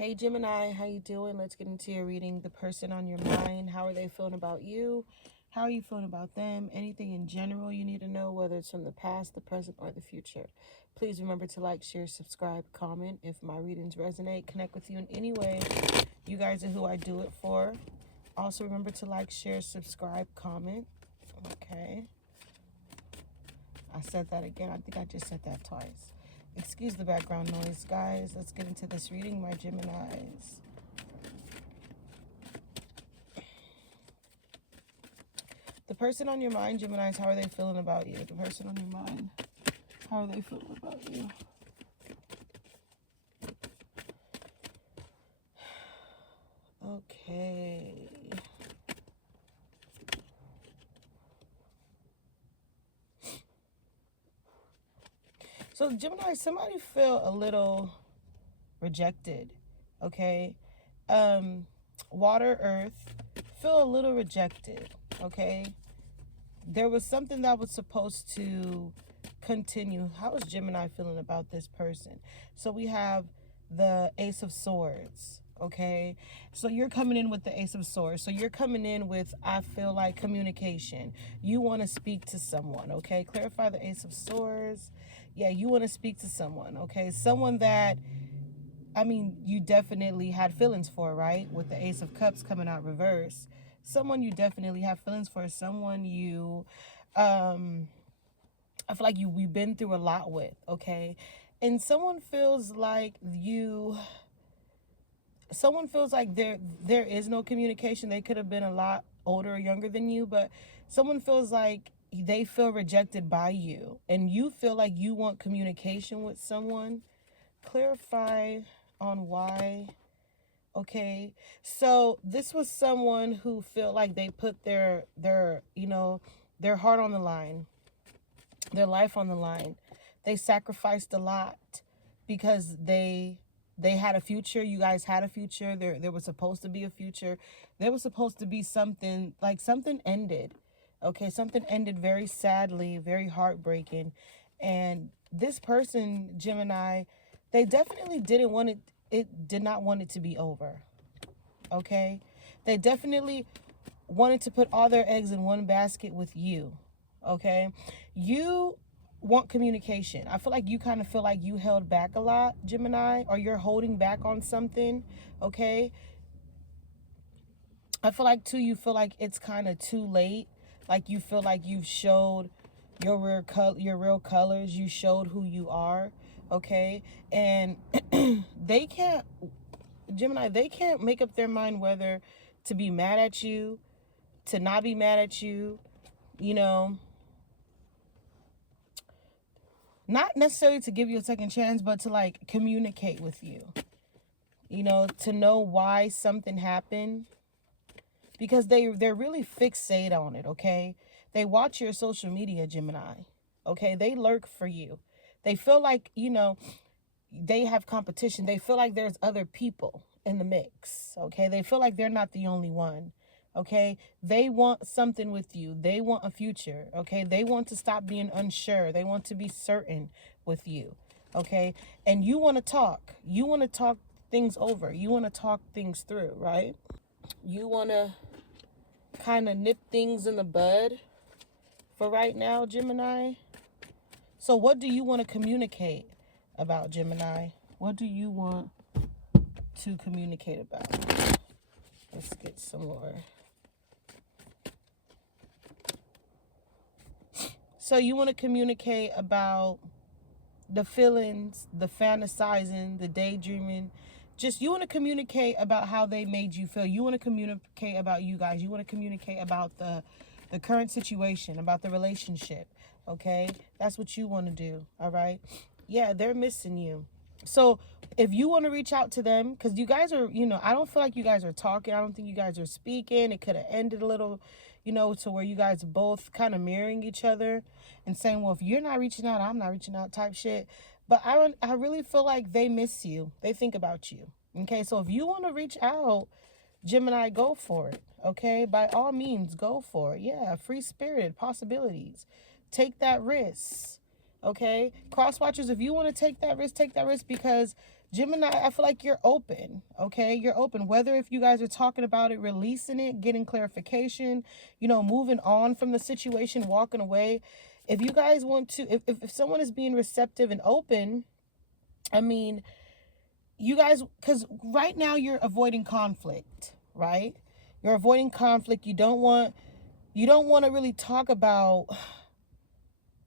Hey Gemini, how you doing? Let's get into your reading. The person on your mind, how are they feeling about you? How are you feeling about them? Anything in general you need to know, whether it's from the past, the present, or the future. Please remember to like, share, subscribe, comment. If my readings resonate, connect with you in any way. You guys are who I do it for. Also remember to like, share, subscribe, comment. Okay. I said that again. I think I just said that twice. Excuse the background noise, guys. Let's get into this reading, my Geminis. The person on your mind, Geminis, how are they feeling about you? The person on your mind, how are they feeling about you? Okay. So, Gemini, somebody feel a little rejected, okay? Water, earth, feel a little rejected, okay? There was something that was supposed to continue. How is Gemini feeling about this person? So we have the Ace of Swords, okay? So you're coming in with the Ace of Swords. So you're coming in with, I feel like, communication. You want to speak to someone, okay? Clarify the Ace of Swords. Yeah, you want to speak to someone, okay? Someone that, I mean, you definitely had feelings for, right? With the Ace of Cups coming out reverse. Someone you definitely have feelings for. Someone you, I feel like we've been through a lot with, okay? And someone feels like there is no communication. They could have been a lot older or younger than you, but someone feels like they feel rejected by you, and you feel like you want communication with someone. Clarify on why. Okay, so this was someone who felt like they put their their heart on the line, their life on the line. They sacrificed a lot because they had a future. You guys had a future. There was supposed to be a future. There was supposed to be something, like something ended. Okay, something ended very sadly, very heartbreaking. And this person, Gemini, they definitely didn't want it did not want it to be over. Okay? They definitely wanted to put all their eggs in one basket with you. Okay? You want communication. I feel like you kind of feel like you held back a lot, Gemini, or you're holding back on something. Okay? I feel like too, you feel like it's kind of too late. Like you feel like you've showed your real colors. You showed who you are. Okay? And they can't, Gemini, they can't make up their mind whether to be mad at you, to not be mad at you, you know, not necessarily to give you a second chance, but to like communicate with you, you know, to know why something happened, because they're really fixated on it. Okay, they watch your social media, Gemini. Okay, they lurk for you. They feel like, you know, they have competition. They feel like there's other people in the mix. Okay, they feel like they're not the only one. Okay, they want something with you. They want a future. Okay, they want to stop being unsure. They want to be certain with you. Okay, and you want to talk. You want to talk things over. You want to talk things through, right? You want to kind of nip things in the bud for right now, Gemini. So what do you want to communicate about, Gemini? What do you want to communicate about? Let's get some more. So you want to communicate about the feelings, the fantasizing, the daydreaming. Just, you want to communicate about how they made you feel. You want to communicate about you guys. You want to communicate about the current situation, about the relationship. Okay? That's what you want to do. All right? Yeah, they're missing you. So if you want to reach out to them, because you guys are, you know, I don't feel like you guys are talking. I don't think you guys are speaking. It could have ended a little, you know, to where you guys both kind of mirroring each other and saying, well, if you're not reaching out, I'm not reaching out type shit. But I really feel like they miss you. They think about you. Okay, so if you want to reach out, Gemini, go for it. Okay, by all means, go for it. Yeah, free spirit, possibilities. Take that risk. Okay, cross watchers, if you want to take that risk, because Gemini, I feel like you're open, okay? You're open. Whether if you guys are talking about it, releasing it, getting clarification, you know, moving on from the situation, walking away. If you guys want to, if someone is being receptive and open, I mean, you guys, because right now you're avoiding conflict, right? You're avoiding conflict. You don't want to really talk about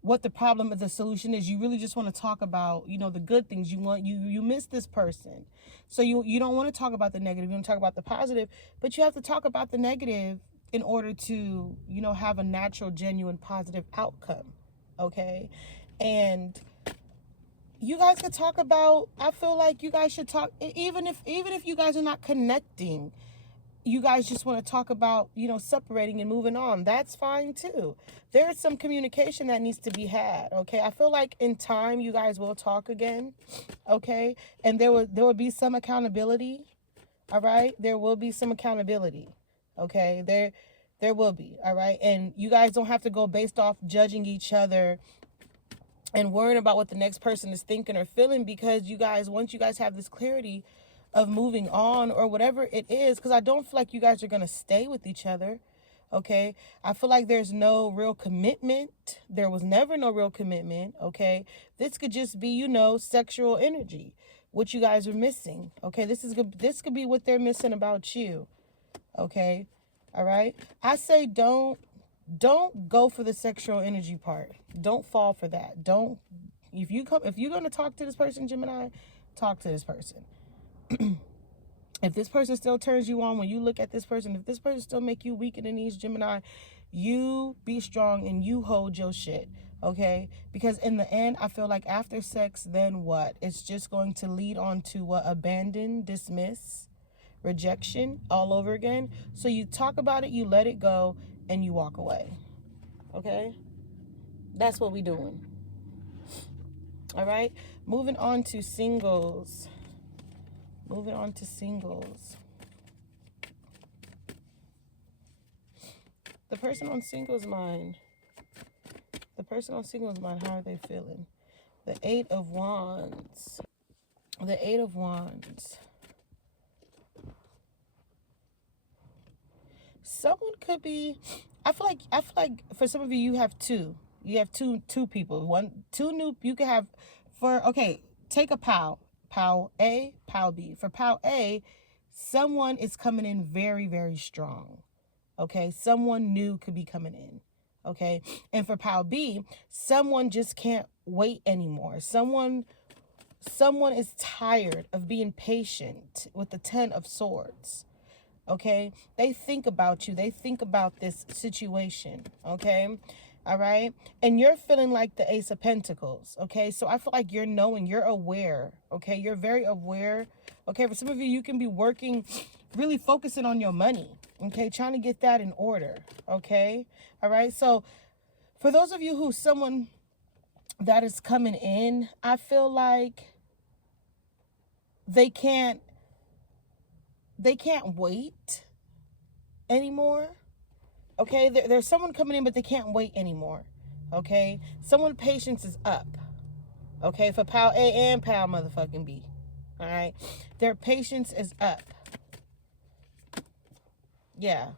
what the problem of the solution is. You really just want to talk about, you know, the good things. You miss this person, so you don't want to talk about the negative. You want to talk about the positive, but you have to talk about the negative in order to, you know, have a natural, genuine, positive outcome. Okay. And you guys could talk about, I feel like you guys should talk, even if you guys are not connecting, you guys just want to talk about, you know, separating and moving on. That's fine too. There's some communication that needs to be had. Okay. I feel like in time you guys will talk again. Okay. And there will be some accountability. All right. There will be some accountability. Okay. There will be. All right. And you guys don't have to go based off judging each other and worrying about what the next person is thinking or feeling, because you guys, once you guys have this clarity of moving on or whatever it is, because I don't feel like you guys are going to stay with each other. Okay. I feel like there's no real commitment. There was never no real commitment. Okay. This could just be, you know, sexual energy, what you guys are missing. Okay. This could be what they're missing about you. Okay. All right. I say don't go for the sexual energy part. Don't fall for that. If you're going to talk to this person, Gemini, talk to this person. If this person still turns you on when you look at this person, if this person still make you weak in the knees, Gemini, you be strong and you hold your shit. Okay? Because in the end, I feel like after sex, then what? It's just going to lead on to what? Abandon, dismiss, rejection all over again. So you talk about it, you let it go, and you walk away. Okay? That's what we doing. All right? Moving on to singles. The person on singles mind. How are they feeling? The Eight of Wands. Someone could be, I feel like for some of you, you have two people, you could have, take a pal A, pal B. For pal A, someone is coming in very, very strong. Okay. Someone new could be coming in. Okay. And for pal B, someone just can't wait anymore. Someone is tired of being patient with the 10 of Swords. Okay. They think about you. They think about this situation. Okay. All right. And you're feeling like the Ace of Pentacles. Okay. So I feel like you're knowing, you're aware. Okay. You're very aware. Okay. For some of you, you can be working, really focusing on your money. Okay. Trying to get that in order. Okay. All right. So for those of you who someone that is coming in, I feel like they can't wait anymore. Okay, there's someone coming in, but they can't wait anymore. Okay, someone patience is up. Okay, for pal A and pal motherfucking B. All right, their patience is up. Yeah,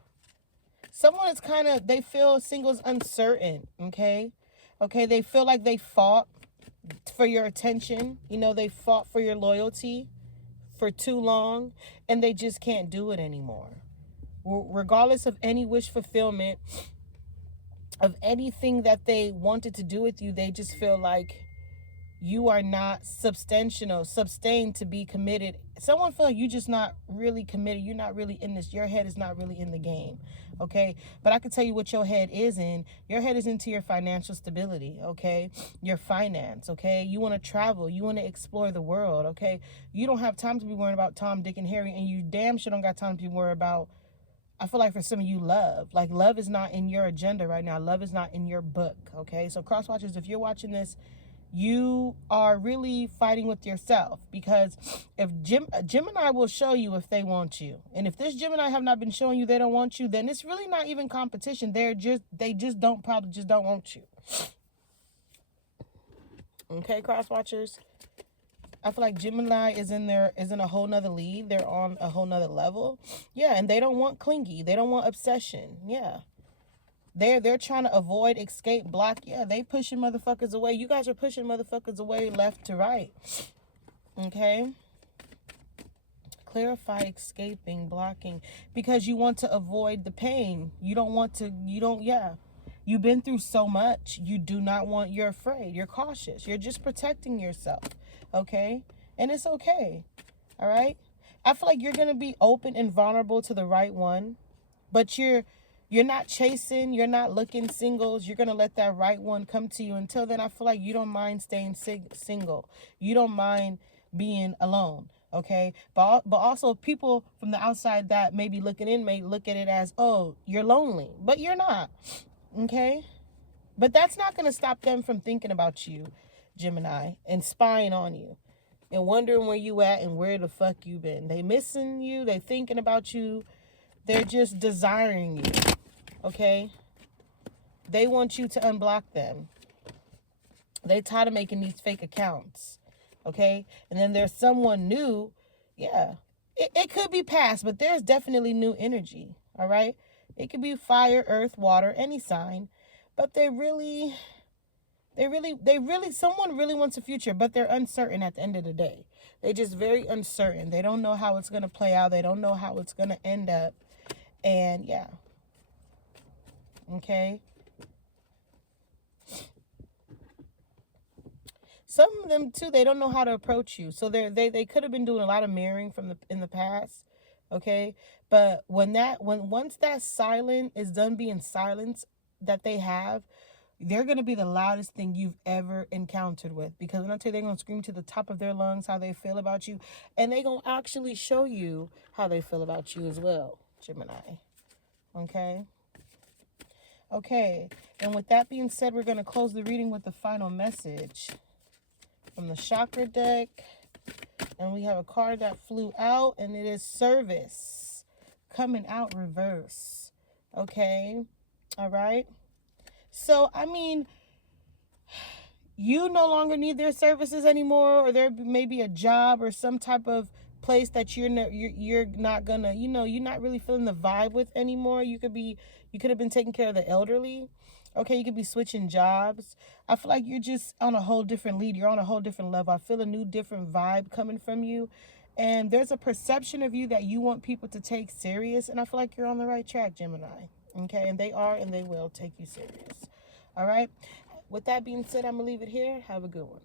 someone is they feel singles uncertain. Okay, they feel like they fought for your attention. You know, they fought for your loyalty for too long, and they just can't do it anymore. Regardless of any wish fulfillment of anything that they wanted to do with you, they just feel like you are not sustained to be committed. Someone feel like you just not really committed. You're not really in this. Your head is not really in the game. Okay. But I can tell you what your head is in. Your head is into your financial stability. Okay. Your finance. Okay. You want to travel. You want to explore the world. Okay. You don't have time to be worrying about Tom, Dick, and Harry, and you damn sure don't got time to be worried about, I feel like for some of you, love. Like, love is not in your agenda right now. Love is not in your book. Okay. So cross watchers, if you're watching this, you are really fighting with yourself, because if Gemini will show you if they want you, and if this Gemini have not been showing you they don't want you, then it's really not even competition. They just don't want you. Okay, cross watchers. I feel like Gemini is in a whole nother league. They're on a whole nother level. Yeah, and they don't want clingy. They don't want obsession. Yeah. They're trying to avoid, escape, block. Yeah, they pushing motherfuckers away. You guys are pushing motherfuckers away left to right. Okay? Clarify, escaping, blocking. Because you want to avoid the pain. You don't want to, yeah. You've been through so much. You do not want, you're afraid. You're cautious. You're just protecting yourself. Okay? And it's okay. All right? I feel like you're going to be open and vulnerable to the right one. But you're not chasing. You're not looking singles. You're going to let that right one come to you. Until then, I feel like you don't mind staying single. You don't mind being alone. Okay? But also people from the outside that may be looking in may look at it as, oh, you're lonely. But you're not. Okay? But that's not going to stop them from thinking about you, Gemini, and spying on you and wondering where you at and where the fuck you been. They missing you. They thinking about you. They're just desiring you. Okay? They want you to unblock them. They tired of making these fake accounts. Okay? And then there's someone new. Yeah. It could be past, but there's definitely new energy. All right? It could be fire, earth, water, any sign. But someone really wants a future, but they're uncertain at the end of the day. They're just very uncertain. They don't know how it's going to play out. They don't know how it's going to end up. And yeah. Okay. Some of them too, they don't know how to approach you. So they could have been doing a lot of mirroring in the past. Okay? But once that silent is done being silence that they have, they're going to be the loudest thing you've ever encountered with. Because when I tell you, they're going to scream to the top of their lungs how they feel about you. And they're going to actually show you how they feel about you as well, Gemini. Okay? Okay. And with that being said, we're going to close the reading with the final message from the chakra deck. And we have a card that flew out, and it is service coming out reverse. Okay? All right? So, I mean, you no longer need their services anymore, or there may be a job or some type of place that you're not gonna, you're not really feeling the vibe with anymore. You could have been taking care of the elderly. Okay, you could be switching jobs. I feel like you're just on a whole different lead. You're on a whole different level. I feel a new different vibe coming from you. And there's a perception of you that you want people to take serious. And I feel like you're on the right track, Gemini. Okay, and they are, and they will take you serious. All right. With that being said, I'm going to leave it here. Have a good one.